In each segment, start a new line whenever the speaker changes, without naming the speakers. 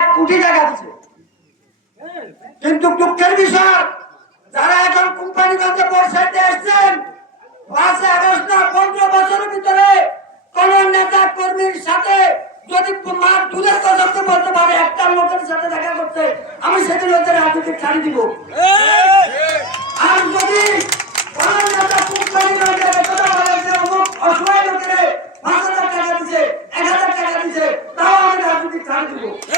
কোটি টাকা দিচ্ছে কিন্তু দুঃখের বিষয় যারা এখন কোম্পানিগঞ্জে পৌঁছাইতে এসছেন, পাঁচ আগস্ট না পনেরো বছরের ভিতরে কোন নেতা কর্মীর সাথে যদি মার দুধের কথা বলতে পারে, একটা লোকের সাথে দেখা করতে, আমি সেদিন ওদের রাজনীতি ছাড়ি দিব আর যদি কোন নেতা কোম্পানিগঞ্জে একথা বলে যে অমুক অসহায় লোকের পাঁচ হাজার টাকা দিছে এক হাজার টাকা দিছে তাও আমি রাজনীতি ছাড়ি দিব কিন্তু দুঃখের বিষয় গোটা সাহেব মারা গেছে এ ফখরুল ইসলাম সাহেব চার লক্ষ টাকা দিছে আজকে তার বিরুদ্ধে বড় ষড়যন্ত্র চলতেছে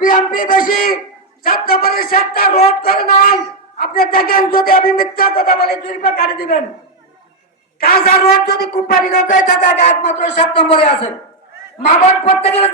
বিএমপি বেশি সাত নম্বরে সাতটা রোড করে নাই। আপনি দেখেন যদি আমি মিথ্যা কথা বলি, দুই পা কাটি দিবেন। কাঁচা রোড যদি কোম্পানি থাকে একমাত্র সাত নম্বরে আছে। মাবার প্রত্যেকের